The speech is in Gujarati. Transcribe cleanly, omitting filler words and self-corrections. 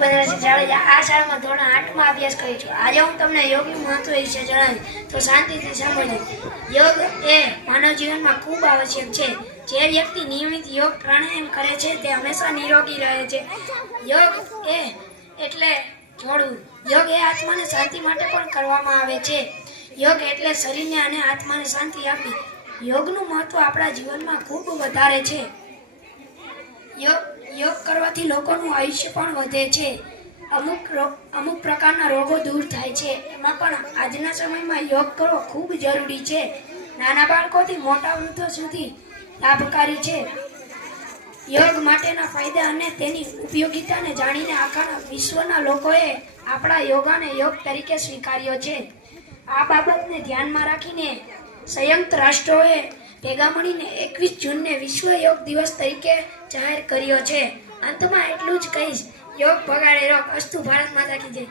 બનારસી જાડેજા આ શાળામાં ધોરણ 8માં અભ્યાસ કરું છું. આજે હું તમને યોગનું મહત્વ વિશે જણાવીશ, તો શાંતિથી સાંભળજો. યોગ એ માનવ જીવનમાં ખૂબ આવશ્યક છે. જે વ્યક્તિ નિયમિત યોગ પ્રાણાયામ કરે છે તે હંમેશા નિરોગી રહે છે. યોગ એટલે જોડવું. યોગ એ આત્માને શાંતિ માટે પણ કરવામાં આવે છે. યોગ એટલે શરીરને અને આત્માને શાંતિ આપવી. યોગનું મહત્વ આપણા જીવનમાં ખૂબ વધારે છે. યોગ કરવાથી લોકોનું આયુષ્ય પણ વધે છે. અમુક પ્રકારના રોગો દૂર થાય છે. એમાં પણ આજના સમયમાં યોગ કરવો ખૂબ જરૂરી છે. નાના બાળકોથી મોટા વૃદ્ધો સુધી લાભકારી છે. યોગ માટેના ફાયદા અને તેની ઉપયોગિતાને જાણીને આખા વિશ્વના લોકોએ આપણા યોગાને યોગ તરીકે સ્વીકાર્યો છે. આ બાબતને ધ્યાનમાં રાખીને સંયુક્ત રાષ્ટ્રોએ ભેગા મળીને 21 જૂનને વિશ્વ યોગ દિવસ તરીકે જાહેર કર્યો છે. અંતમાં એટલું જ કહીશ, યોગ ભગાડે રોગ. અસ્તુ. ભારત માતા કી જય.